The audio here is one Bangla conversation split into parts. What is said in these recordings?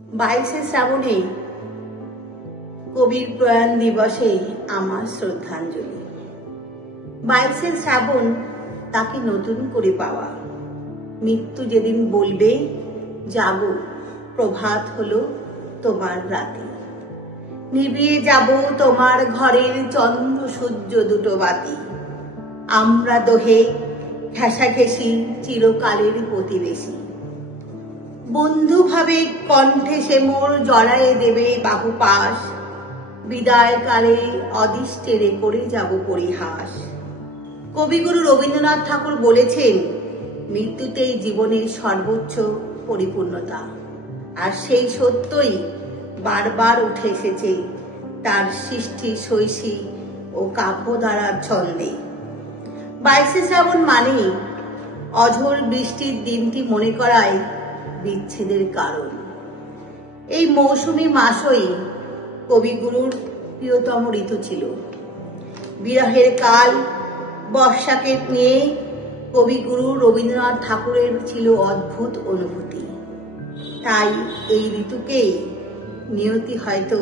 22শে শ্রাবণে কবির প্রয়াণ দিবসে আমার শ্রদ্ধাঞ্জলি। 22শে শ্রাবণ তাকে নতুন করে পাওয়া। মৃত্যু যেদিন বলবে যাব, প্রভাত হলো তোমার রাতে, নিভিয়ে যাব তোমার ঘরের চন্দ্র সূর্য দুটো বাতি। আমরা দোহে ঘেঁষাঘেঁষি চিরকালের প্রতিবেশী, বন্ধু ভাবে কণ্ঠে সে মোর জড়ায়ে দেবে বাহু পাশ। বিদায় কালে অদিষ্টেরে করে যাব পরিহাস। কবিগুরু রবীন্দ্রনাথ ঠাকুর বলেছেন, মৃত্যুতেই জীবনের সর্বোচ্চ পরিপূর্ণতা। আর সেই সত্যই বারবার উঠে এসেছে তার সৃষ্টি শৈশী ও কাব্যধারার ছন্দে। 22শে শ্রাবণ মানেই অঝোর বৃষ্টির দিনটি মনে করায় বিচ্ছেদের কারণ। এই মৌসুমী মাসই কবিগুরুর প্রিয়তম ঋতু ছিল। বিরহের কাল বর্ষাকে নিয়ে কবিগুরু রবীন্দ্রনাথ ঠাকুরের ছিল অদ্ভুত অনুভূতি। তাই এই ঋতুকেই নিয়তি হয়তো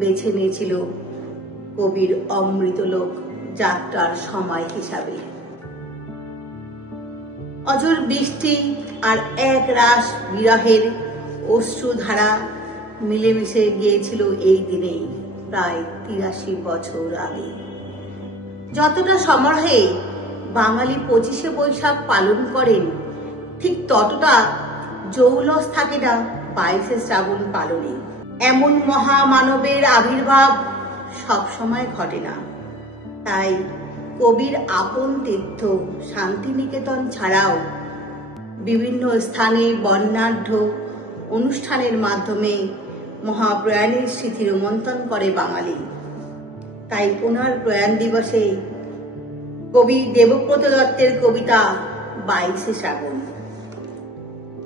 বেছে নিয়েছিল কবির অমৃতলোক যাত্রার সময় হিসাবে। অঝোর বৃষ্টি আর এক রাশ বিরহের অশ্রুধারা মিলেমিশে গিয়েছিল এই দিনেই প্রায় 83 বছর আগে। যতটা সমারোহে বাঙালি 25শে বৈশাখ পালন করেন, ঠিক ততটা জৌলস থাকে না 22শে শ্রাবণ পালনে। এমন মহামানবের আবির্ভাব সবসময় ঘটে না। তাই কবির আপন তীর্থ শান্তিনিকেতন ছাড়াও বিভিন্ন স্থানে বর্ণাঢ্য অনুষ্ঠানের মাধ্যমে মহাপ্রয়াণের স্মৃতি রোমন্থন করে বাঙালি। তাই ওনার প্রয়াণ দিবসে কবি দেবব্রত দত্তের কবিতা 22শে শ্রাবণ।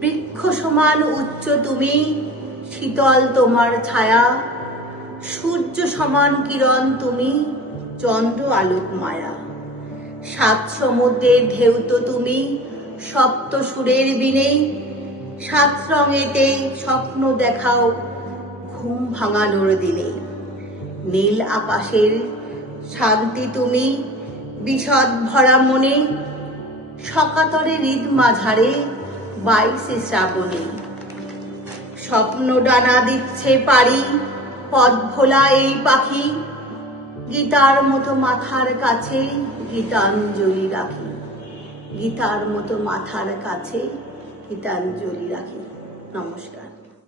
বৃক্ষ সমান উচ্চ তুমি, শীতল তোমার ছায়া, সূর্য সমান কিরণ তুমি, চন্দ্র আলোক মায়া। 7 সমুদ্রের ঢেউ তো তুমি, সপ্ত সুরের বীণে। 7 রঙেতে স্বপ্ন দেখাও ঘুম ভাঙানোর দিনে। নীল আকাশের শান্তি তুমি, বিষদ ভরা মনে। সকাতরে হৃদ মাঝারে 22শে শ্রাবণে। স্বপ্ন ডানা দিচ্ছে পারি, পথ ভোলা এই পাখি। গীতার মতো মাথার কাছে গীতাঞ্জলি রাখি। গীতার মতো মাথার কাছে গীতাঞ্জলি রাখি। নমস্কার।